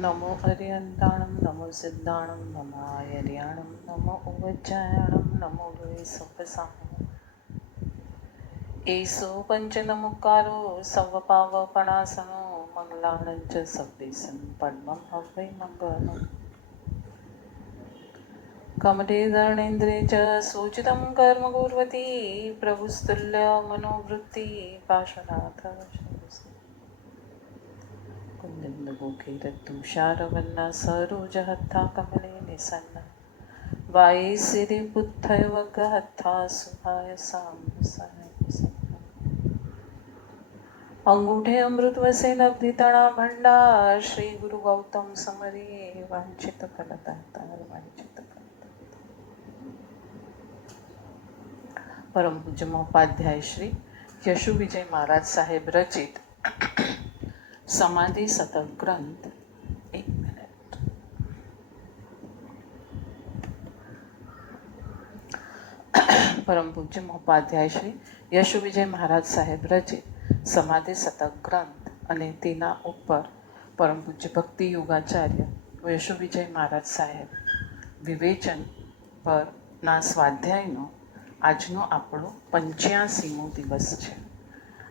नमो अर्यन्ताणं नमो सिद्धाणं नमो आयर्याणं नमो उवज्जायाणं नमो गुहे सव्वसाहं एषो पञ्चनमुकारो सव्वपावपणासनो मङ्गलानं च सव्वेशं पद्मं हव्यै मङ्गलम् कमटे धरणेन्द्रे च सूचितं कर्म कुर्वती प्रभुस्तुल्य मनोवृत्ति पार्श्वनाथ कुन्दिन्दुमुखीरतुषारवन्ना सरोजहत्था कमले निसन्ना वाये सिरिबुद्धयवगहत्था सुहाय साम्बसाय अंगूठे अमृतवसे लब्धितणा भंडार श्री गुरु गौतम समरे वांछित फलदाता वांछित परम पूज्य महोपाध्याय श्री यशु विजय महाराज साहेब रचित समाधि शतक ग्रंथ। एक मिनट। परम पूज्य महोपाध्याय श्री यशु विजय महाराज साहेब रचित समाधि शतक ग्रंथ અને તેના ઉપર પરમ પૂજ્ય ભક્તિ યોગાચાર્ય યશુ વિજય મહારાજ સાહેબ વિવેચન પરના સ્વાધ્યાયનો આજનો આપણો 85મો દિવસ છે.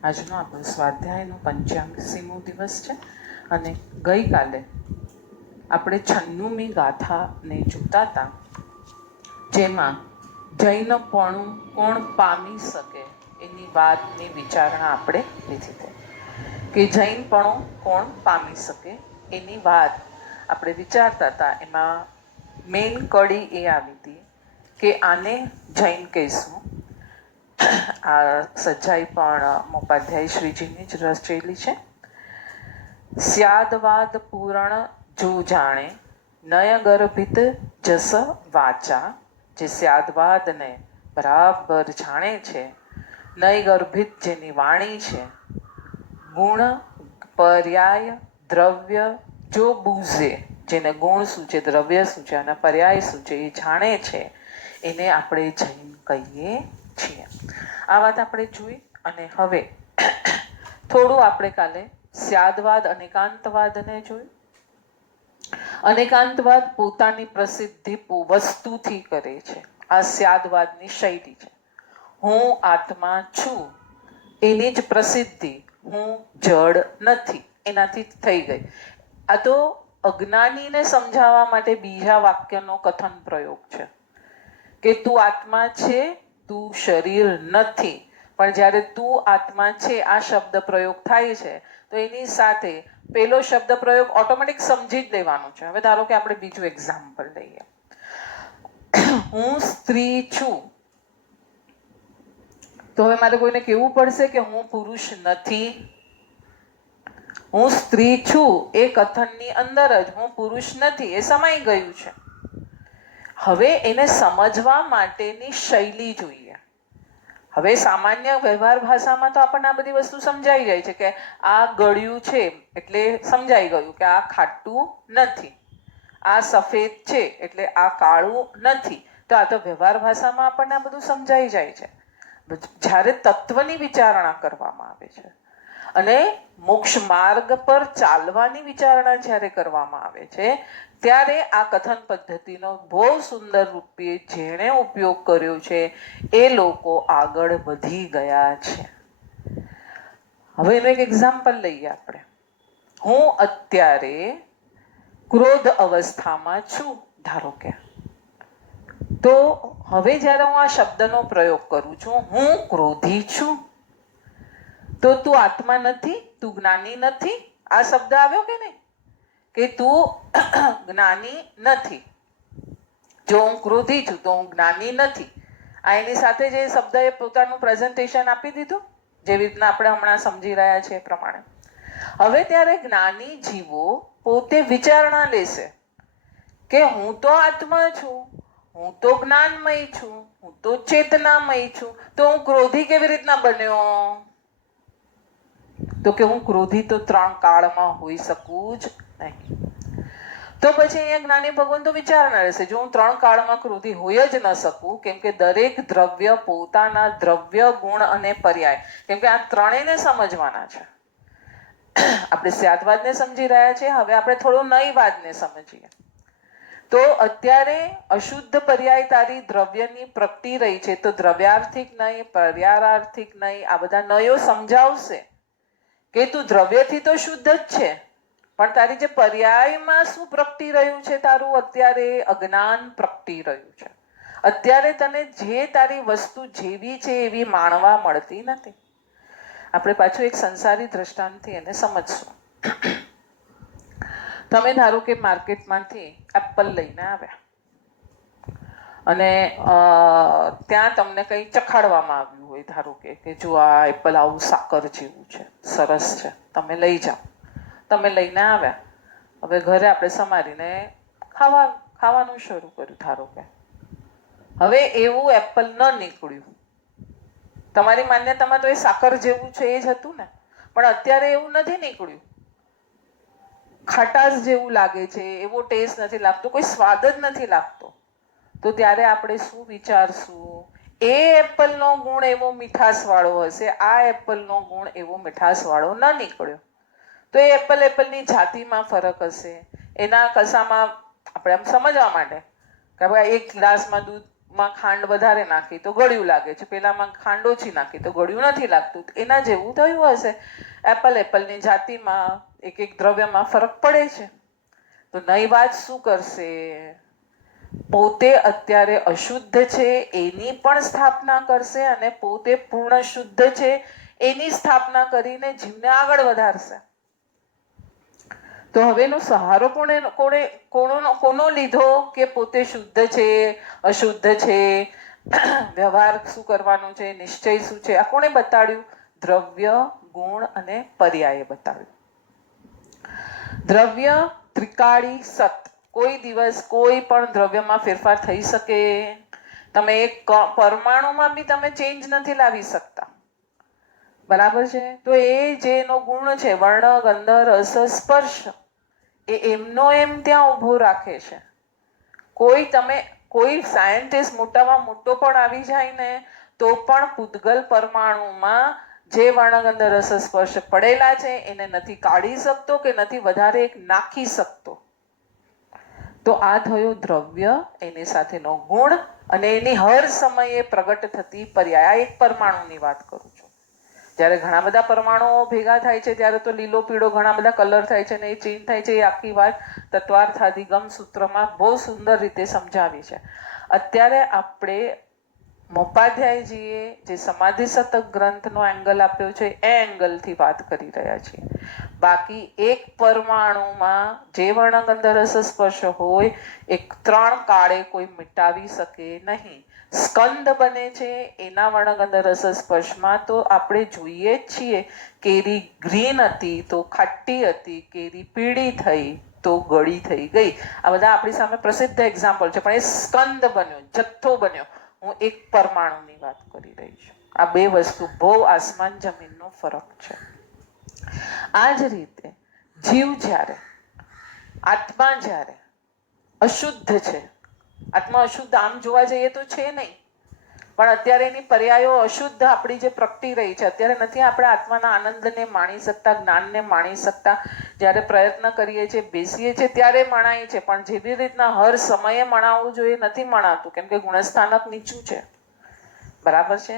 આજનો આપણો સ્વાધ્યાયનો 85મો દિવસ છે અને ગઈકાલે આપણે 96મી ગાથાને જોતા હતા, જેમાં જૈનપણું કોણ પામી શકે એની વાતની વિચારણા આપણે લીધી હતી કે જૈનપણું કોણ પામી શકે એની વાત આપણે વિચારતા હતા. એમાં મેઇન કડી એ આવી હતી કે આને જૈન કહીશું. આ સચ્ચાઈ પણ મોપાધ્યાય શ્રીજીની જ રચેલી છે. સ્યાદવાદ પૂરણ જો જાણે નય ગર્ભિત જસ વાચા, જે સ્યાદવાદને બરાબર જાણે છે, નય ગર્ભિત જેની વાણી છે, ગુણ પર્યાય દ્રવ્ય જો બૂઝે, જેને ગુણ શું છે, દ્રવ્ય શું છે અને પર્યાય શું છે એ જાણે છે, એને આપણે જૈન કહીએ છીએ. આ વાત આપણે જોઈ અને હવે થોડું આપણે કાલે સ્યાદવાદ અનેકાંતવાદને જોયું. અનેકાંતવાદ પોતાની પ્રસિદ્ધિ વસ્તુથી કરે છે. આ સ્યાદવાદની શૈલી છે. હું આત્મા છું એની જ પ્રસિદ્ધિ, હું જડ નથી, એનાથી થઈ ગઈ. આ તો અજ્ઞાનીને સમજાવવા માટે બીજા વાક્યનો કથન પ્રયોગ છે કે તું આત્મા છે, તું શરીર નથી. પણ જ્યારે તું આત્મા છે આ શબ્દ પ્રયોગ થાય છે તો એની સાથે પેલો શબ્દ પ્રયોગ ઓટોમેટિક સમજી જ લેવાનો છે. હવે ધારો કે આપણે બીજું એક્ઝામ્પલ લઈએ. હું સ્ત્રી છું, તો હવે મારે કોઈને કહેવું પડશે કે હું પુરુષ નથી. હું સ્ત્રી છું એ કથનની અંદર જ હું પુરુષ નથી એ સમાઈ ગયું છે. હવે એને સમજવા માટેની શૈલી જોઈએ. હવે સામાન્ય વ્યવહાર ભાષામાં તો આપણને આ બધી વસ્તુ સમજાઈ જાય છે કે આ ગળ્યું છે એટલે સમજાઈ ગયું કે આ ખાટું નથી, આ સફેદ છે એટલે આ કાળું નથી. તો આ તો વ્યવહાર ભાષામાં આપણને આ બધું સમજાઈ જાય છે. જ્યારે તત્વની વિચારણા કરવામાં આવે છે અને મોક્ષ માર્ગ પર ચાલવાની વિચારણા જ્યારે કરવામાં આવે છે ત્યારે આ કથન પદ્ધતિનો બહુ સુંદર રૂપે જેણે ઉપયોગ કર્યો છે એ લોકો આગળ વધી ગયા છે. હવે એનું એક એક્ઝામ્પલ લઈએ આપણે. હું અત્યારે ક્રોધ અવસ્થામાં છું ધારો કે, તો હવે જ્યારે હું આ શબ્દનો પ્રયોગ કરું છું, હું ક્રોધી છું, તો તું આત્મા નથી, તું જ્ઞાની નથી. આ શબ્દ આવ્યો કે નહીં કે તું જ્ઞાની નથી. જો હું ક્રોધી છું તો હું જ્ઞાની નથી. આ એની સાથે જે શબ્દએ પોતાનું પ્રેઝન્ટેશન આપી દીધું, જેવી રીતના આપણે હમણાં સમજી રહ્યા છીએ એ પ્રમાણે. હવે ત્યારે જ્ઞાની જીવો પોતે વિચારણા લેશે કે હું તો આત્મા છું, હું તો જ્ઞાનમય છું, હું તો ચેતનામય છું, તો હું ક્રોધી કેવી રીતના બન્યો? તો કે હું ક્રોધી તો 3 કાળમાં હોઈ શકું જ નહીં. તો પછી અહીંયા જ્ઞાની ભગવાન તો વિચારણા રહેશે, જો હું 3 કાળમાં ક્રોધી હોય જ ન શકું, કેમ કે દરેક દ્રવ્ય પોતાના દ્રવ્ય ગુણ અને પર્યાય, કેમ કે આ ત્રણેયને સમજવાના છે. આપણે સ્યાદવાદને સમજી રહ્યા છીએ, હવે આપણે થોડું નયવાદને સમજીએ. તો અત્યારે અશુદ્ધ પર્યાયતારી દ્રવ્યની પ્રગટી રહી છે, તો દ્રવ્યાર્થિક નય, પર્યાયાર્થિક નય, આ બધા નયો સમજાવશે કે તું દ્રવ્યથી તો શુદ્ધ જ છે, પણ તારી જે પર્યાયમાં શું પ્રગટી રહ્યું છે, તારું અત્યારે અજ્ઞાન પ્રગટી રહ્યું છે. અત્યારે તને જે તારી વસ્તુ જેવી છે એવી માણવા મળતી નથી. આપણે પાછું એક સંસારી દ્રષ્ટાંતથી એને સમજશું. તમે ધારો કે માર્કેટમાંથી એપલ લઈને આવ્યા અને ત્યાં તમને કંઈ ચખાડવામાં આવ્યું હોય, ધારો કે જો આ એપલ આવું સાકર જેવું છે, સરસ છે, તમે લઈ જાઓ. તમે લઈને આવ્યા, હવે ઘરે આપણે સમારીને ખાવાનું શરૂ કર્યું. ધારો કે હવે એવું એપલ ન નીકળ્યું. તમારી માન્યતામાં તો એ સાકર જેવું છે એ જ હતું ને, પણ અત્યારે એવું નથી નીકળ્યું. ખટાશ જેવું લાગે છે, એવો ટેસ્ટ નથી લાગતો, કોઈ સ્વાદ જ નથી લાગતો. તો ત્યારે આપણે શું વિચારશું? એ એપલનો ગુણ એવો મીઠાશવાળો હશે, આ એપલનો ગુણ એવો મીઠાશવાળો ન નીકળ્યો. તો એ એપલની જાતિમાં ફરક હશે, એના કસામાં આપણે આમ સમજવા માટે કે ભાઈ એક ગ્લાસમાં દૂધમાં ખાંડ વધારે નાખી તો ગળ્યું લાગે છે, પેલામાં ખાંડ ઓછી નાખી તો ગળ્યું નથી લાગતું. એના જેવું થયું હશે. એપલની જાતિમાં એક એક દ્રવ્યમાં ફરક પડે છે. તો નયવાદ શું કરશે? પોતે અત્યારે અશુદ્ધ છે એની પણ સ્થાપના કરશે અને પોતે પૂર્ણ શુદ્ધ છે એની સ્થાપના કરીને જીવને આગળ વધારશે. તો હવેનો સહારો કોનો લીધો કે પોતે શુદ્ધ છે, અશુદ્ધ છે, વ્યવહાર શું કરવાનો છે, નિશ્ચય શું છે, આ કોણે બતાડ્યું? દ્રવ્ય, ગુણ અને પર્યાય બતાડ્યું. દ્રવ્ય ત્રિકાળી સત, કોઈ દિવસ કોઈ પણ દ્રવ્યમાં ફેરફાર થઈ શકે. તમે એક પરમાણુમાં બી તમે ચેન્જ નથી લાવી શકતા. બરાબર છે? તો એ જેનો ગુણ છે વર્ણ, ગંધ, રસ, સ્પર્શ, એ એમનો એમ ત્યાં ઊભો રાખે છે. કોઈ સાયન્ટિસ્ટ મોટામાં મોટો પણ આવી જાય ને તો પણ પૂતગલ પરમાણુમાં જે વર્ણગંધ રસ સ્પર્શ પડેલા છે એને નથી કાઢી શકતો કે નથી વધારે એક નાખી શકતો. તો આ થયો દ્રવ્ય, એની સાથેનો ગુણ અને એની હર સમયે પ્રગટ થતી પર્યાય. આ એક પરમાણુની વાત કરું છું. જ્યારે ઘણા બધા પરમાણુઓ ભેગા થાય છે ત્યારે તો લીલો પીળો ઘણા બધા કલર થાય છે ને એ ચેન્જ થાય છે. એ આખી વાત તત્વાર્થાધિગમ સૂત્રમાં બહુ સુંદર રીતે સમજાવી છે. અત્યારે આપણે મોપાધ્યાયજીએ જે સમાધિ શતક ગ્રંથનો એંગલ આપ્યો છે એ એંગલથી વાત કરી રહ્યા છીએ. બાકી એક પરમાણુમાં જે વર્ણગંધ રસ સ્પર્શ હોય એ 3 કાળે કોઈ મિટાવી શકે નહીં. સ્કંદ બને છે એના વર્ણગંધ રસ સ્પર્શમાં તો આપણે જોઈએ જ છીએ. કેરી ગ્રીન હતી તો ખાટી હતી, કેરી પીળી થઈ તો ગળી થઈ ગઈ. આ બધા આપણી સામે પ્રસિદ્ધ એક્ઝામ્પલ છે, પણ એ સ્કંદ બન્યો, જથ્થો બન્યો. હું એક પરમાણુની વાત કરી રહી છું. આ બે વસ્તુ બહુ આસમાન જમીનનો ફરક છે. આ જ રીતે જીવ જ્યારે, આત્મા જ્યારે અશુદ્ધ છે, આત્મા અશુદ્ધ આમ જોવા જઈએ તો છે નહીં, પણ અત્યારે એની પર્યાયો અશુદ્ધ આપણી જે પ્રગટી રહી છે. અત્યારે નથી આપણે આત્માના આનંદને માણી શકતા, જ્ઞાનને માણી શકતા. જ્યારે પ્રયત્ન કરીએ છીએ, બેસીએ છીએ ત્યારે મણાય છે, પણ જેવી રીતના હર સમયે મણાવવું જોઈએ નથી મણાતું, કેમ કે ગુણસ્થાનક નીચું છે. બરાબર છે?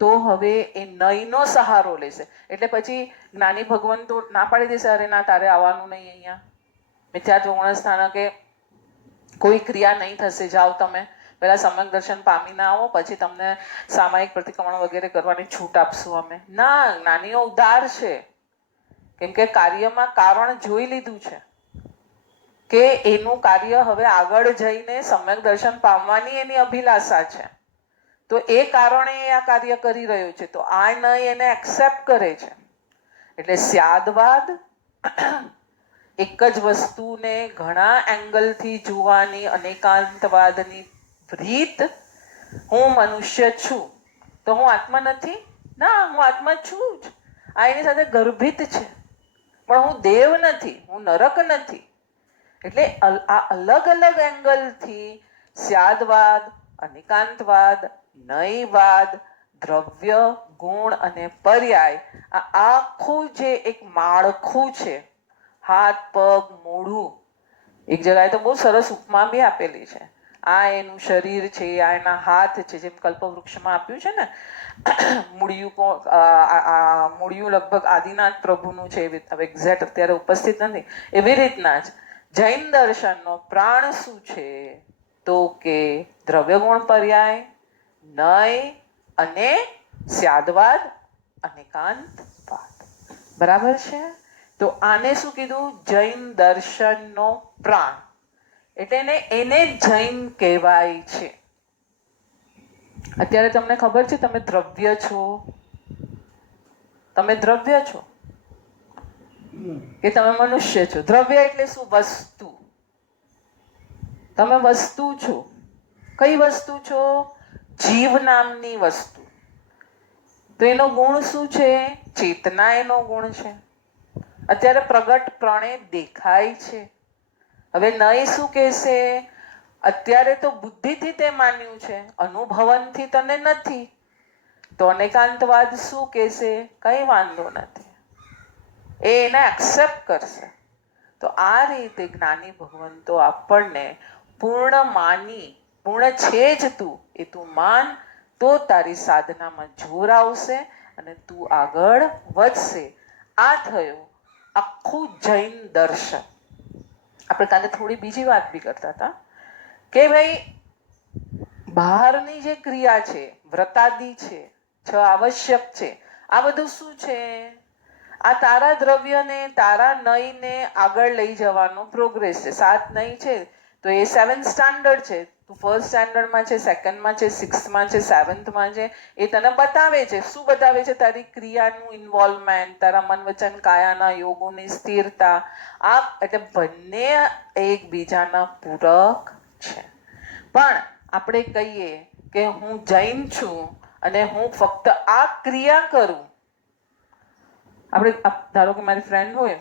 તો હવે એ નયનો સહારો લેશે. એટલે પછી જ્ઞાની ભગવાન તો ના પાડી દેશે, અરે ના તારે આવવાનું નહીં અહીંયા. મિથ્યાત્વ ગુણસ્થાનકે કોઈ ક્રિયા નહીં થશે, જાઓ તમે પહેલા સમ્યક દર્શન પામીને આવો, પછી તમને સામાયિક પ્રતિક્રમણ વગેરે કરવાની છૂટ આપશું અમે. ના, જ્ઞાનીઓ ઉદાર છે, કેમ કે કાર્યમાં કારણ જોઈ લીધું છે કે એનું કાર્ય હવે આગળ જઈને સમ્યક દર્શન પામવાની એની અભિલાષા છે. તો એ કારણે એ આ કાર્ય કરી રહ્યો છે, તો આ નય એને એક્સેપ્ટ કરે છે. એટલે સ્યાદવાદ એક જ વસ્તુને ઘણા એંગલથી જોવાની અનેકાંતવાદની રીત. હું મનુષ્ય છું તો હું આત્મા નથી? ના, હું આત્મા છું જ. આ એની સાથે ગર્ભિત છે, પણ હું દેવ નથી, હું નરક નથી. એટલે આ અલગ અલગ એંગલથી સ્યાદવાદ, અનેકાંતવાદ, નયવાદ, દ્રવ્ય, ગુણ અને પર્યાય આ આખું જે એક માળખું છે, હાથ, પગ, મોઢું, એક જગ્યાએ તો બહુ સરસ ઉપમા બી આપેલી છે. આ એનું શરીર છે, આ એના હાથ છે, જેમ કલ્પવૃક્ષમાં આપ્યું છે ને, મૂળિયું લગભગ આદિનાથ પ્રભુનું છે, હવે એક્ઝેક્ટ અત્યારે ઉપસ્થિત નથી. એવી રીતના જ જૈન દર્શનનો પ્રાણ શું છે? તો કે દ્રવ્ય ગુણ પર્યાય, નય અને સ્યાદવાદ અને કાંતવાદ. બરાબર છે? તો આને શું કીધું? જૈન દર્શનનો પ્રાણ. એટલે એને જૈન કહેવાય છે. અત્યારે તમને ખબર છે તમે દ્રવ્ય છો? તમે દ્રવ્ય છો કે તમે મનુષ્ય છો? દ્રવ્ય એટલે શું? વસ્તુ. તમે વસ્તુ છો. કઈ વસ્તુ છો? જીવ નામની વસ્તુ. તો એનો ગુણ શું છે? ચેતના એનો ગુણ છે. અત્યારે પ્રગટપણે દેખાય છે. હવે નય શું કહેશે? અત્યારે તો બુદ્ધિથી તે માન્યું છે, અનુભવનથી તને નથી. તો અનેકાંતવાદ શું કહેશે? કઈ વાંધો નથી, એ એને એક્સેપ્ટ કરશે. તો આ રીતે જ્ઞાની ભગવંતો આપણને પૂર્ણ માની, પૂર્ણ છે જ તું, એ તું માન, તો તારી સાધનામાં જોર આવશે અને તું આગળ વધશે. આ થયું આખું જૈન દર્શન. આપણે કાલે થોડી બીજી વાત બી કરતા હતા કે ભાઈ બહારની જે ક્રિયા છે, વ્રતાદિ છે, 6 આવશ્યક છે, આ બધું શું છે? આ તારા દ્રવ્યને, તારા નયને આગળ લઈ જવાનો પ્રોગ્રેસ છે. 7 નય છે તો એ 7th સ્ટાન્ડર્ડ છે. તું 1st સ્ટાન્ડર્ડમાં છે, 2ndમાં છે, 6thમાં છે, 7thમાં છે. એ તને બતાવે છે. શું બતાવે છે? તારી ક્રિયાનું ઇન્વોલ્વમેન્ટ, તારા મન વચન કાયાના યોગોની સ્થિરતા. આ એટલે બંને એકબીજાના પૂરક છે. પણ આપણે કહીએ કે હું જૈન છું અને હું ફક્ત આ ક્રિયા કરું. આપણે ધારો કે મારી ફ્રેન્ડ હોય,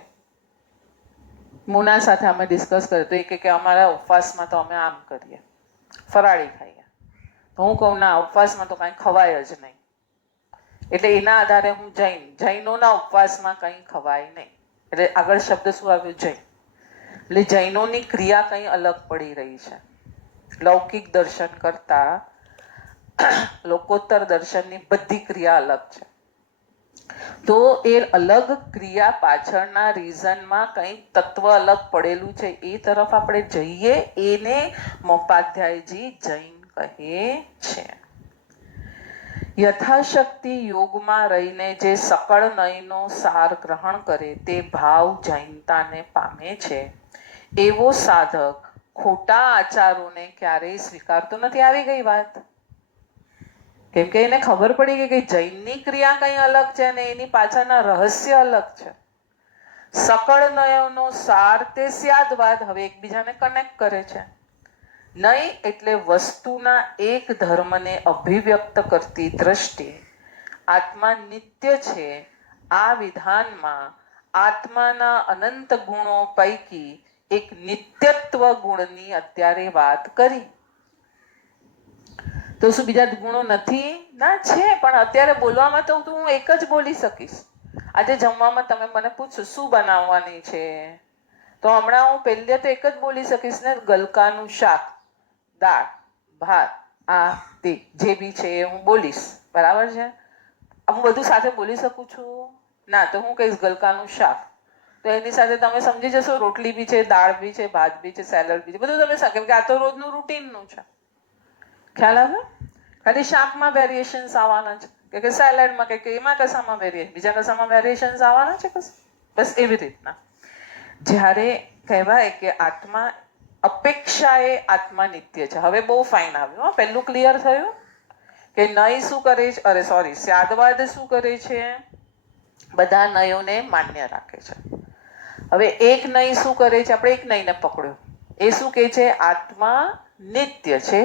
મુના સાથે અમે ડિસ્કસ કરીએ તો એ કે અમારા ઉપવાસમાં તો અમે આમ કરીએ, ફરાળી ખાઈએ. તો હું કહું ના, ઉપવાસમાં તો કાંઈ ખવાય જ નહીં. એટલે એના આધારે હું જૈનોના ઉપવાસમાં કંઈ ખવાય નહીં. એટલે આગળ શબ્દ શું આવ્યો? જૈન. એટલે જૈનોની ક્રિયા કંઈ અલગ પડી રહી છે. લૌકિક દર્શન કરતા લોકોત્તર દર્શનની બધી ક્રિયા અલગ છે. તો એ અલગ ક્રિયા પાછળના રીઝનમાં કંઈક તત્વ અલગ પડેલું છે. એ તરફ આપણે જઈએ, એને મોપાધ્યાયજી જૈન કહે છે. યથાશક્તિ યોગમાં રહીને જે સકળ નયનો સાર ગ્રહણ કરે તે ભાવ જૈનતાને પામે છે. એવો સાધક ખોટા આચારોને ક્યારેય સ્વીકારતો નથી. આવી ગઈ વાત. કેમ કે એને ખબર પડી ગઈ કે જૈનની ક્રિયા કંઈ અલગ છે અને એની પાછળના રહસ્ય અલગ છે. સકળ નયનો સાર તે સ્યાદવાદ. હવે એકબીજાને કનેક્ટ કરે છે. નય એટલે વસ્તુના એક ધર્મને અભિવ્યક્ત કરતી દ્રષ્ટિ. આત્મા નિત્ય છે. આ વિધાનમાં આત્માના અનંત ગુણો પૈકી એક નિત્યત્વ ગુણની અત્યારે વાત કરી. તો શું બીજા ગુણો નથી? ના, છે. પણ અત્યારે બોલવામાં તો હું એક જ બોલી શકીશ. આજે જમવામાં તમે મને પૂછો શું બનાવવાની છે, તો હમણાં હું પહેલે તો એક જ બોલી શકીશ ને, ગલકાનું શાક, દાળ, ભાત, આ તે જે બી છે એ હું બોલીશ. બરાબર છે? હું બધું સાથે બોલી શકું છું? ના. તો હું કહીશ ગલકાનું શાક, તો એની સાથે તમે સમજી જશો રોટલી બી છે, દાળ બી છે, ભાત બી છે, સેલડ બી છે, બધું તમે કેમ કે આ તો રોજનું રૂટીનનું છે. ખ્યાલ આવે? ખાલી શાકમાં વેરિએશન્સ આવવાના છે કે સેલેડમાં કે એમાં કશામાં વેરિએશન, બીજા કશામાં વેરિએશન્સ આવવાના છે. બસ એવી રીતના જ્યારે કહેવાય કે આત્મા અપેક્ષાએ આત્મા નિત્ય છે. હવે બહુ ફાઇન આવ્યું. પહેલું ક્લિયર થયું કે નય શું કરે છે? અરે સોરી, સ્યાદવાદ શું કરે છે? બધા નયોને માન્ય રાખે છે. હવે એક નય શું કરે છે? આપણે એક નયને પકડ્યો. એ શું કહે છે? આત્મા નિત્ય છે.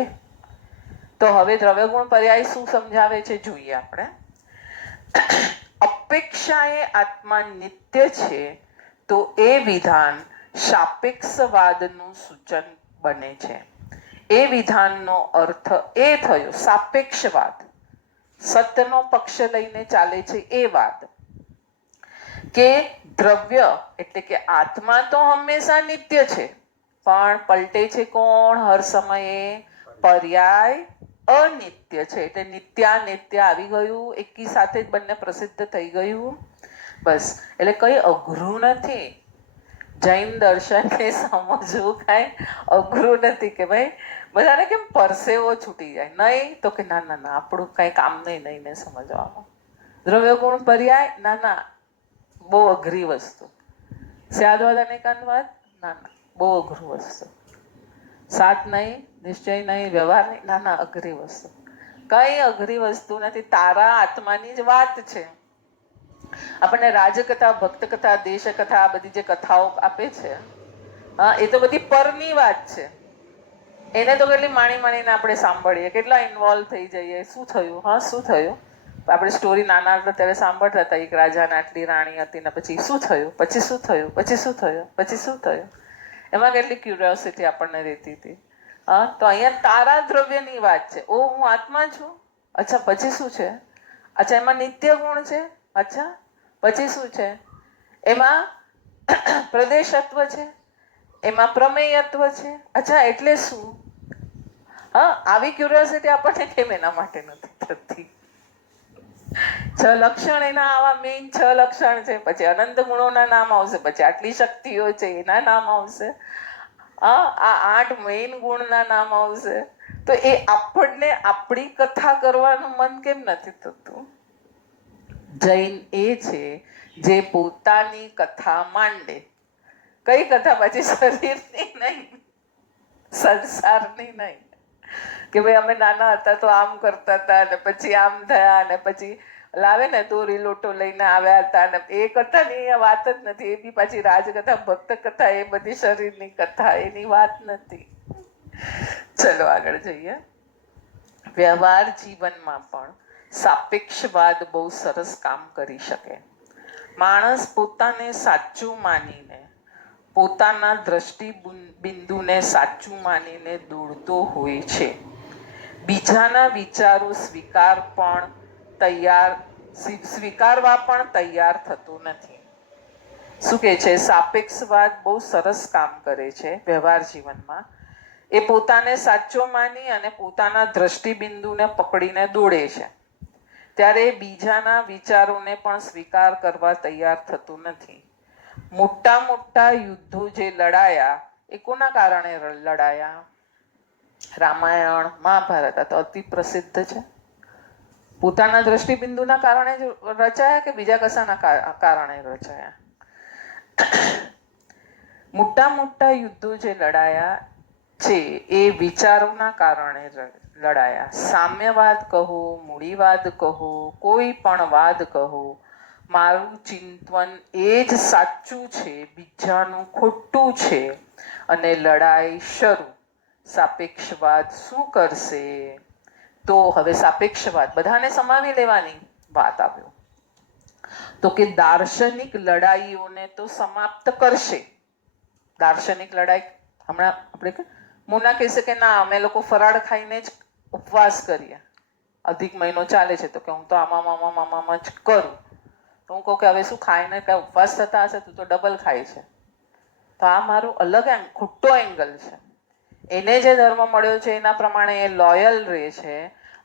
તો હવે દ્રવ્ય ગુણ પર્યાય શું સમજાવે છે જોઈએ આપણે. અપેક્ષાએ આત્મા નિત્ય છે તો એ વિધાન સાપેક્ષવાદનું સૂચન બને છે. એ વિધાનનો અર્થ એ થયો સાપેક્ષવાદ. સત્યનો પક્ષ લઈને ચાલે છે એ વાત કે દ્રવ્ય એટલે કે આત્મા તો હંમેશા નિત્ય છે, પણ પલટે છે કોણ? હર સમયે પર્યાય અનિત્ય છે. એટલે નિત્યાનિત્ય આવી ગયું, એકી સાથે જ બંને પ્રસિદ્ધ થઈ ગયું. બસ, એટલે કઈ અઘરું નથી. જૈન દર્શનને સમજવું કાંઈ અઘરું નથી કે ભાઈ બધાને કેમ પરસેવો છૂટી જાય. નહીં તો કે ના ના ના, આપણું કાંઈ કામ નહીં ને સમજવામાં. દ્રવ્ય ગુણ પર્યાય, ના ના, બહુ અઘરી વસ્તુ. સ્યાદવાદ અનેકાંતવાદ, ના ના, બહુ અઘરું વસ્તુ. સાત નહીં, નિશ્ચય નહીં, વ્યવહાર નહીં, ના ના, અઘરી વસ્તુ. કઈ અઘરી વસ્તુ નથી. તારા આત્માની જ વાત છે. આપણને રાજકથા, ભક્ત કથા, દેશ કથા, આ બધી જે કથાઓ આપે છે, હા, એ તો બધી પરની વાત છે. એને તો કેટલી માણીને આપણે સાંભળીએ, કેટલા ઇન્વોલ્વ થઈ જઈએ. શું થયું? હા, શું થયું? આપણે સ્ટોરી નાના હતા ત્યારે સાંભળતા હતા, એક રાજાને આટલી રાણી હતી ને પછી શું થયું, પછી શું થયું, પછી શું થયું, પછી શું થયું. એમાં કેટલી ક્યુરિયોસિટી આપણને રહેતી હતી. હા, તો અહીંયા તારા દ્રવ્યની વાત છે. ઓ, હું આત્મા છું. અચ્છા, પછી શું છે? અચ્છા, એમાં નિત્ય ગુણ છે. અચ્છા, પછી શું છે? એમાં પ્રદેશત્વ છે, એમાં પ્રમેયત્વ છે. અચ્છા, એટલે શું? હા, આવી ક્યુરિયોસિટી આપણને કેમ એના માટે નથી થતી? 6 લક્ષણ એના આવા મેઇન 6 લક્ષણ છે. પછી અનંત ગુણોના નામ આવશે, પછી આટલી શક્તિઓ છે એના નામ આવશે, આ 8 મેઇન ગુણના નામ આવશે. તો એ આપણને આપણી કથા કરવાનું મન કેમ નથી થતું? જૈન એ છે જે પોતાની કથા માંડે. કઈ કથા? પછી શરીરની નહીં, સંસારની નહીં. કે ભાઈ અમે નાના હતા તો આમ કરતા હતા અને પછી આમ થયા અને પછી લાવે ને દોરી લોટો લઈને આવ્યા હતા ને એ કથાની વાત જ નથી. એ બી પાછી રાજકથા, ભક્ત કથા, એ બધી શરીરની કથા, એની વાત નથી. ચલો આગળ જઈએ. વ્યવહાર જીવનમાં પણ સાપેક્ષવાદ બહુ સરસ કામ કરી શકે. માણસ પોતાને સાચું માનીને, પોતાના દ્રષ્ટિ બિંદુને સાચું માનીને દોડતો હોય છે. બીજાના વિચારો સ્વીકારવા પણ તૈયાર થતો નથી. શું કે છે? સાપેક્ષવાદ બહુ સરસ કામ કરે છે વ્યવહાર જીવનમાં. એ પોતાને સાચો માની અને પોતાના દ્રષ્ટિબિંદુને પકડીને દોડે છે, ત્યારે બીજાના વિચારોને પણ સ્વીકાર કરવા તૈયાર થતું નથી. મોટા મોટા યુદ્ધો જે લડાયા એ કોના કારણે લડાયા? રામાયણ, મહાભારત, આ તો અતિ પ્રસિદ્ધ છે. પોતાના દ્રષ્ટિબિંદુના કારણે જ રચાયા કે બીજા કશાના કારણે રચાયા? મોટા મોટા યુદ્ધો જે લડાયા છે એ વિચારોના કારણે લડાયા. સામ્યવાદ કહો, મૂડીવાદ કહો, કોઈ પણ વાદ કહો, મારું ચિંતન એ જ સાચું છે, બીજાનું ખોટું છે, અને લડાઈ શરૂ. સાપેક્ષવાદ શું કરશે? તો હવે સાપેક્ષવાદ બધાને સમાવી લેવાની વાત આવ્યો તો કે દાર્શનિક લડાઈઓને તો સમાપ્ત કરશે. દાર્શનિક લડાઈ હમણાં આપણે મોના કહેશે કે ના, અમે લોકો ફરાળ ખાઈને જ ઉપવાસ કરીએ, અધિક મહિનો ચાલે છે તો કે હું તો આમાં જ કરું. તો હું કહું કે હવે શું ખાઈને કઈ ઉપવાસ થતા હશે? તું તો ડબલ ખાય છે. તો આ મારું અલગ ખોટો એંગલ છે. એને જે ધર્મ મળ્યો છે એના પ્રમાણે એ લોયલ રહે છે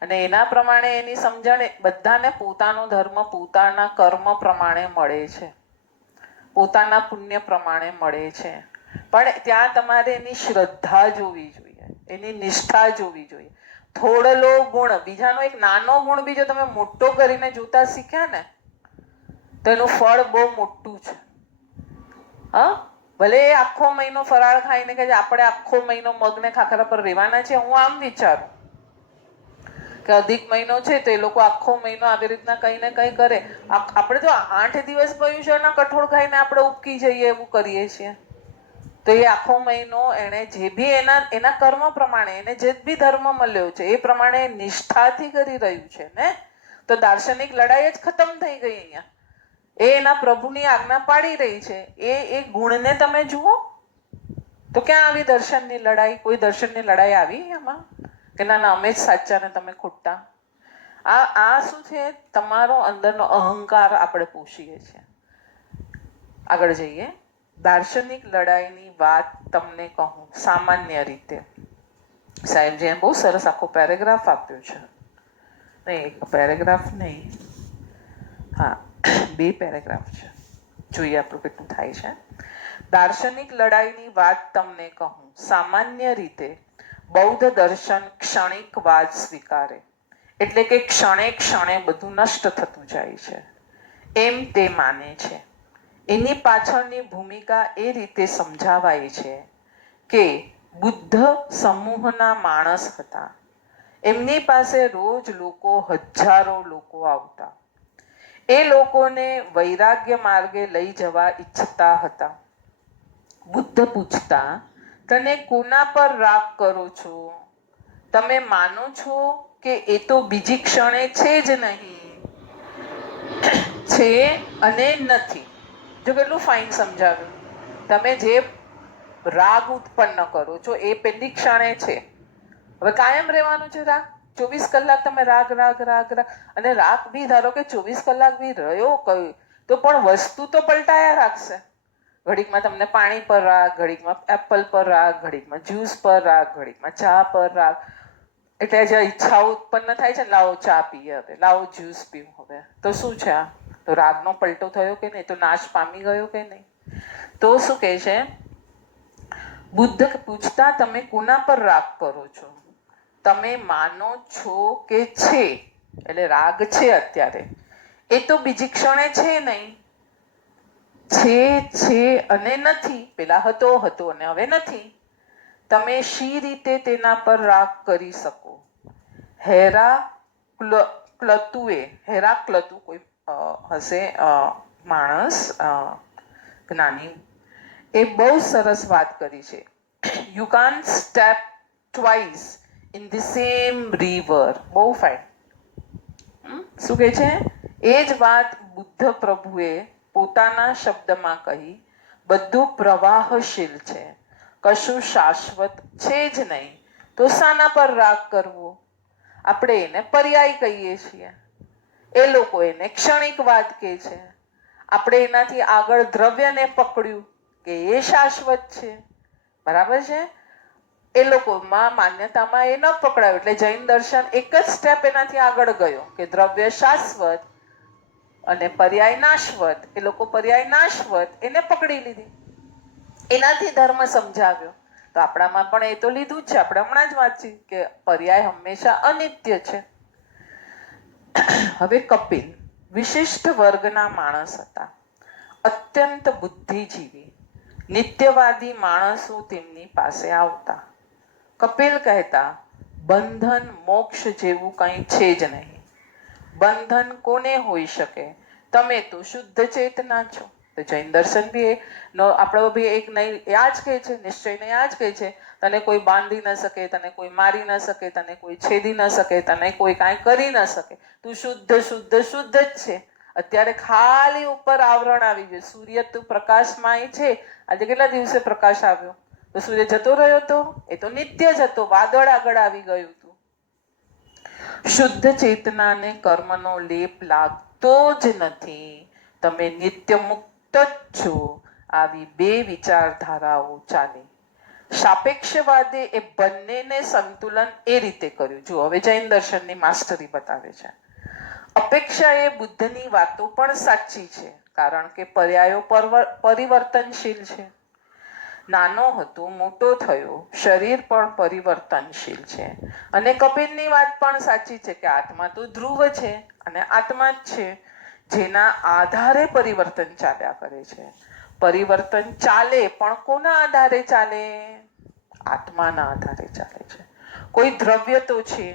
અને એના પ્રમાણે એની સમજણ બધાને પોતાનો ધર્મ પોતાના કર્મ પ્રમાણે મળે છે, પોતાના પુણ્ય પ્રમાણે મળે છે. પણ ત્યાં તમારે એની શ્રદ્ધા જોવી જોઈએ, એની નિષ્ઠા જોવી જોઈએ. થોડલો ગુણ, બીજાનો એક નાનો ગુણ બી જો તમે મોટો કરીને જોતા શીખ્યા ને તો એનું ફળ બહુ મોટું છે. હા, ભલે આખો મહિનો ફરાળ ખાઈને કે આપણે આખો મહિનો મગને ખાખરા પર રહેવાના છે. હું આમ વિચારું કે અધિક મહિનો છે તો એ લોકો આખો મહિનો આવી રીતના કઈ ને કઈ કરે. આપણે તો 8 દિવસ પર્યુષણના કઠોળ ખાઈને આપણે ઉપકી જઈએ એવું કરીએ છીએ. તો એ આખો મહિનો એને જે બી એના કર્મ પ્રમાણે એને જે બી ધર્મ મળ્યો છે એ પ્રમાણે નિષ્ઠાથી કરી રહ્યું છે ને, તો દાર્શનિક લડાઈ જ ખતમ થઈ ગઈ. અહીંયા એ એના પ્રભુની આજ્ઞા પાડી રહી છે. એ ગુણને તમે જુઓ તો ક્યાં આવી દર્શનની લડાઈ? કોઈ દર્શનની લડાઈ આવી એમાં કે ના ના અમે જ સાચા ને તમે ખોટા? આ શું છે? તમારો અંદરનો અહંકાર આપણે પોષીએ છીએ. આગળ જઈએ. દાર્શનિક લડાઈની વાત તમને કહું સામાન્ય રીતે. સાહેબજીએ બહુ સરસ આખો પેરેગ્રાફ આપ્યો છે. નહીં, એક પેરેગ્રાફ નહીં, હા 2 પેરેગ્રાફ છે. જોઈએ આપણું કેટલું થાય છે. દાર્શનિક લડાઈની વાત તમને કહું સામાન્ય રીતે બૌદ્ધ દર્શન ક્ષણિકવાદ સ્વીકારે, એટલે કે ક્ષણે ક્ષણે બધું નષ્ટ થતું જાય છે એમ તે માને છે. એની પાછળની ભૂમિકા એ રીતે સમજાવાય છે કે બુદ્ધ સમૂહના માણસ હતા. એમની પાસે રોજ હજારો લોકો આવતા. એ લોકોને વૈરાગ્ય માર્ગે લઈ જવા ઈચ્છતા હતા. બુદ્ધ પૂછતા, તને કોના પર રાગ કરો છો? તમે માનો છો કે એ તો બીજી ક્ષણે છે જ નહીં, છે અને નથી. જો કેટલું ફાઇન સમજાવ્યું. તમે જે રાગ ઉત્પન્ન કરો છો એ પેલી ક્ષણે છે. હવે કાયમ રહેવાનું છે રાગ. 24 કલાક તમે રાગ રાગ રાગ રાગ, અને રાગ બી ધારો કે 24 કલાક બી રહ્યો કયું તો પણ વસ્તુ તો પલટાયા રાખશે. ઘડીકમાં તમને પાણી પર રાગ, ઘડીકમાં એપલ પર રાગ, ઘડીકમાં જ્યુસ પર રાગ, ઘડીકમાં ચા પર રાગ. એટલે જે ઈચ્છાઓ ઉત્પન્ન થાય છે, લાવો ચા પીએ હવે, લાવો જ્યુસ પીવું હવે, તો શું છે આ? તો રાગનો પલટો થયો કે નહીં? તો નાશ પામી ગયો કે નહીં? તો શું કહે છે? બુદ્ધ પૂછતા, તમે કોના પર રાગ કરો છો? તમે માનો છો કે છે, એટલે રાગ છે અત્યારે, એ તો બીજી ક્ષણે છે નહીં, છે અને નથી. પેલા હતો અને હવે નથી. તમે શી રીતે તેના પર રાગ કરી શકો? હેરાક્લતુ કોઈ હશે માણસ જ્ઞાની, એ બહુ સરસ વાત કરી છે. You can't step twice in the same river. બહુ ફાઇન. શું કહે છે? એ જ વાત બુદ્ધ પ્રભુએ પોતાના શબ્દમાં કહી, બધું પ્રવાહશીલ છે, કશું શાશ્વત છે જ નહીં, તો શાના પર રાગ કરવો? આપણે એને પર્યાય કહીએ છીએ, એ લોકો એને ક્ષણિકવાદ કહે છે. આપણે એનાથી આગળ દ્રવ્યને પકડ્યું કે એ શાશ્વત છે. બરાબર છે? એ લોકોમાં માન્યતામાં એ ન પકડાયું, એટલે જૈન દર્શન એક જ સ્ટેપ એનાથી આગળ ગયો કે દ્રવ્ય શાશ્વત અને પર્યાય નાશવત. એ લોકો પર્યાય નાશવત એને પકડી લીધી, એનાથી ધર્મ સમજાવ્યો. તો આપણામાં પણ એ તો લીધું જ છે. આપણે હમણાં જ વાંચ્યું કે પર્યાય હંમેશા અનિત્ય છે. હવે કપિલ વિશિષ્ટ વર્ગના માણસ હતા, અત્યંત બુદ્ધિજીવી, નિત્યવાદી માણસો તેમની પાસે આવતા. કપિલ કહેતા, બંધન મોક્ષ જેવું કંઈ છે જ નહીં. બંધન કોને હોઈ શકે? તમે તો શુદ્ધ ચેતના છો. તો જૈન દર્શન બી આપણો બી એક નહીં આ જ કહે છે, નિશ્ચયને આ જ કહે છે, તને કોઈ બાંધી ન શકે, તને કોઈ મારી ન શકે, તને કોઈ છેદી ન શકે, તને કોઈ કાંઈ કરી ન શકે. તું શુદ્ધ શુદ્ધ શુદ્ધ જ છે. અત્યારે ખાલી ઉપર આવરણ આવી ગયું. સૂર્ય તું પ્રકાશમાં છે. આજે કેટલા દિવસે પ્રકાશ આવ્યો? તો સૂર્ય જતો રહ્યો તો એ તો નિત્ય જ હતો. વાદળ આગળ આવી ગયું હતું. શુદ્ધ ચેતનાને કર્મનો લેપ લાગતો જ નથી. તમે નિત્ય મુક્ત જ છો. આવી 2 વિચારધારાઓ ચાલે. સાપેક્ષવાદે એ બંનેને સંતુલન એ રીતે કર્યું. જો હવે જૈન દર્શનની માસ્ટરી બતાવે છે. અપેક્ષા એ બુદ્ધની વાતો પણ સાચી છે, કારણ કે પર્યાયો પરિવર્તનશીલ છે. નાનો હતો, મોટો થયો, શરીર પણ પરિવર્તનશીલ છે. અને કપિલની વાત પણ સાચી છે કે આત્મા તો ધ્રુવ છે અને આત્મા જ છે, જેના આધારે પરિવર્તન ચાલ્યા કરે છે. પરિવર્તન ચાલે પણ કોના આધારે ચાલે? આત્માના આધારે ચાલે છે. કોઈ દ્રવ્ય તો છે,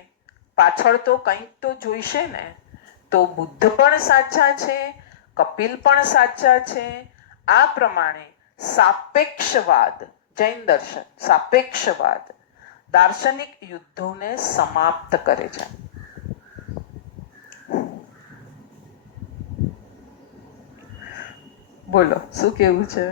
પાછળ તો કંઈક તો જોઈશે ને. તો બુદ્ધ પણ સાચા છે, કપિલ પણ સાચા છે. આ પ્રમાણે સાપેક્ષવાદ, જૈન દર્શન સાપેક્ષવાદ દાર્શનિક યુદ્ધોને સમાપ્ત કરે છે. બોલો શું કેવું છે?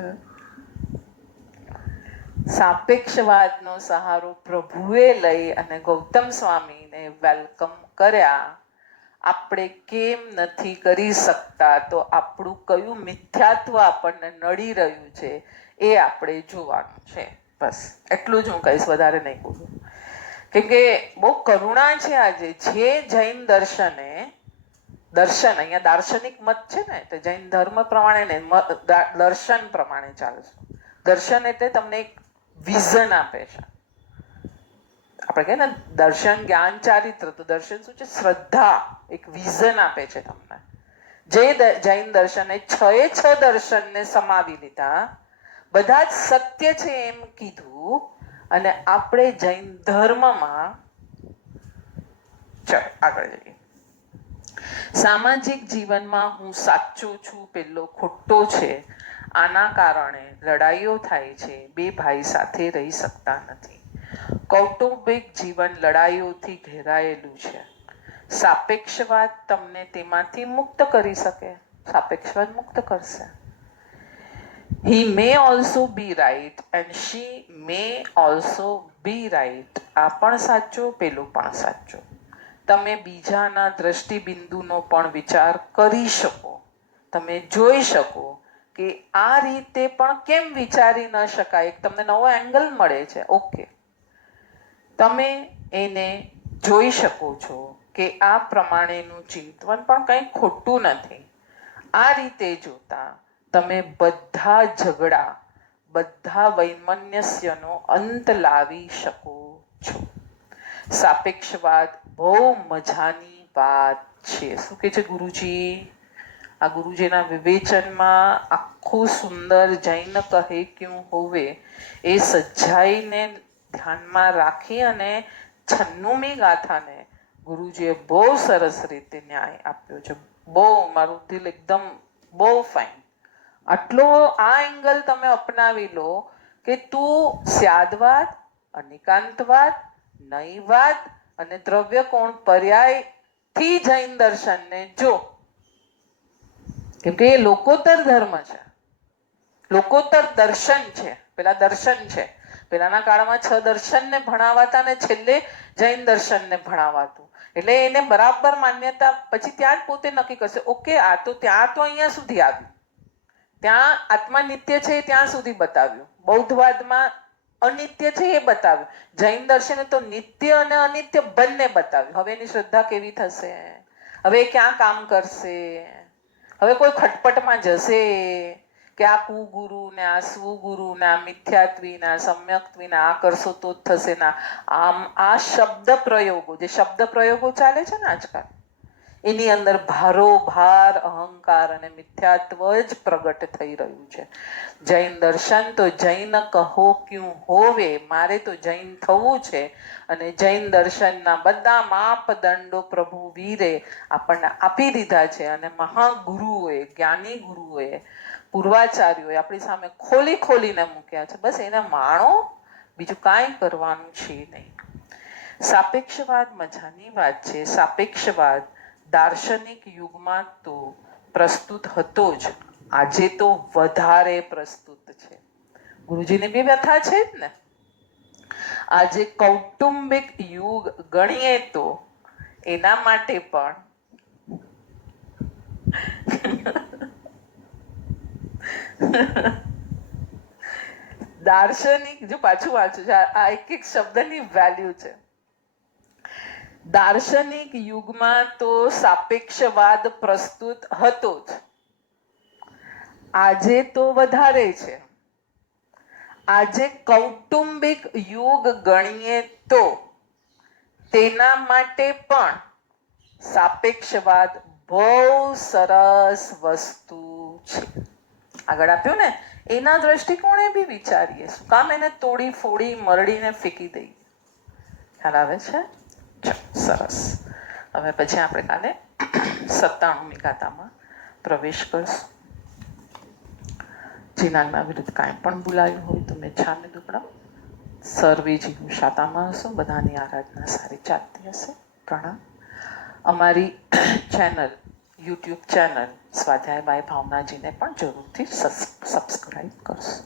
સાપેક્ષવાદનો સહારો પ્રભુએ લઈ અને ગૌતમ સ્વામીને વેલકમ કર્યા આપણે કેમ નથી કરી શકતા, તો આપણું કયું મિથ્યાત્વ આપણને નડી રહ્યું છે એ આપણે જોવાનું છે. બસ એટલું જ હું કહીશ, વધારે નહીં બોલું. કેમ કે બહુ કરુણા છે આજે. જે જૈન દર્શન, અહીંયા દાર્શનિક મત છે ને, તો જૈન ધર્મ પ્રમાણે ને દર્શન પ્રમાણે ચાલશે. દર્શન એટલે તમને એક વિઝન આપે છે. આપણે કહીએ ને દર્શન જ્ઞાન ચારિત્ર, તો દર્શન શું છે? શ્રદ્ધા, એક વિઝન આપે છે તમને. જે જૈન દર્શને 6 દર્શનને સમાવી લીધા, બધા જ સત્ય છે એમ કીધું. અને આપણે જૈન ધર્મમાં ચાલો આગળ જઈએ. સામાજિક જીવનમાં હું સાચો છું, પેલો ખોટો છે, આના કારણે લડાઈઓ થાય છે. બે ભાઈ સાથે રહી શકતા નથી. કૌટુંબિક જીવન લડાઈઓથી ઘેરાયેલું છે. સાપેક્ષવાદ તમને તેમાંથી મુક્ત કરી શકે. સાપેક્ષવાદ મુક્ત કરશે. He may also be right and she may also be right. આ પણ સાચું, પેલું પણ સાચું. તમે બીજાના દ્રષ્ટિબિંદુનો પણ વિચાર કરી શકો. તમે જોઈ શકો કે આ રીતે પણ કેમ વિચારી ન શકાય. એક તમને નવો એંગલ મળે છે. ઓકે, તમે એને જોઈ શકો છો કે આ પ્રમાણેનું ચિંતન પણ કંઈ ખોટું નથી. આ રીતે જોતા તમે બધા ઝઘડા, બધા વૈમનસ્યનો અંત લાવી શકો છો. સાપેક્ષવાદ બહુ મજાની વાત છે. શું કે છે ગુરુજી? આ ગુરુજીના વિવેચનમાં આખું સુંદર જૈન કહે ક્યું હોવે એ સજાઈને ધ્યાનમાં રાખી અને 96મી ગાથાને ગુરુજીએ બહુ સરસ રીતે ન્યાય આપ્યો છે. બહુ, મારું દિલ એકદમ બહુ ફાઇન. આટલો આ એંગલ તમે અપનાવી લો કે તું સ્યાદવાદ, અનિકાંતવાદ, નયવાદ અને દ્રવ્ય કોણ પર્યાયથી જૈન દર્શનને જો. કેમ કે એ લોકોત્તર ધર્મ છે, લોકોત્તર દર્શન છે. પેલા દર્શન છે, પેલાના કાળમાં 6 દર્શનને ભણાવાતા ને છેલ્લે જૈન દર્શનને ભણાવાતું. એટલે એને બરાબર માન્યતા પછી ત્યાં જ પોતે નક્કી કરશે. ઓકે, આ તો ત્યાં તો અહીંયા સુધી આવ્યું, ત્યાં આત્મા નિત્ય છે ત્યાં સુધી બતાવ્યું. બૌદ્ધવાદમાં અનિત્ય છે એ બતાવ્યું. જૈન દર્શને તો નિત્ય અને અનિત્ય બંને બતાવ્યું. હવે એની શ્રદ્ધા કેવી થશે? હવે ક્યાં કામ કરશે? હવે કોઈ ખટપટમાં જશે કે આ કુગુરુ ને આ સુગુરુ ને આ મિથ્યાત્વી ને આ સમ્યક્ત્વી ને આ કરશો તો જ થશે ના. આમ આ શબ્દ પ્રયોગો, જે શબ્દ પ્રયોગો ચાલે છે ને આજકાલ, એની અંદર ભારોભાર અહંકાર અને મિથ્યાત્વ જ પ્રગટ થઈ રહ્યું છે. જૈન દર્શન તો જૈન કહો ક્યું હોવે, મારે તો જૈન થવું છે. અને જૈન દર્શનના બધા માપદંડો પ્રભુ વીરે આપણને આપી દીધા છે. અને મહાગુરુઓએ, જ્ઞાની ગુરુઓએ, પૂર્વાચાર્યોએ આપણી સામે ખોલી ખોલીને મૂક્યા છે. બસ એને માણો, બીજું કાંઈ કરવાનું છે નહીં. સાપેક્ષવાદ મજાની વાત છે. સાપેક્ષવાદ દાર્શનિક યુગમાં તો પ્રસ્તુત હતો જ, આજે તો વધારે પ્રસ્તુત છે. ગુરુજીની બી વ્યથા છે જ ને. આજે કૌટુંબિક યુગ ગણીએ તો એના માટે પણ દાર્શનિક, જો પાછું વાંચું છે, આ એક એક શબ્દની વેલ્યુ છે. દાર્શનિક યુગમાં તો સાપેક્ષવાદ પ્રસ્તુત હતો જ, આજે તો વધારે છે. આજે કૌટુંબિક યુગ ગણીએ તો તેના માટે પણ સાપેક્ષવાદ બહુ સરસ વસ્તુ છે. આગળ આપ્યું ને, એના દ્રષ્ટિકોણે બી વિચારીએ. શું કામ એને તોડી ફોડી મરડીને ફેંકી દઈએ? ખ્યાલ આવે છે? સરસ. હવે પછી આપણે કાલે 97મી ગાથામાં પ્રવેશ કરશું. જીનાના વિરુદ્ધ કાંઈ પણ બોલાયું હોય તો મેં છામે દુકડા સર્વે જીવ શાતામાં હશો. બધાની આરાધના સારી ચાલતી હશે. પ્રણામ. અમારી ચેનલ, યુટ્યુબ ચેનલ સ્વાધ્યાય બાય ભાવનાજીને પણ જરૂરથી સબસ્ક્રાઈબ કરશો.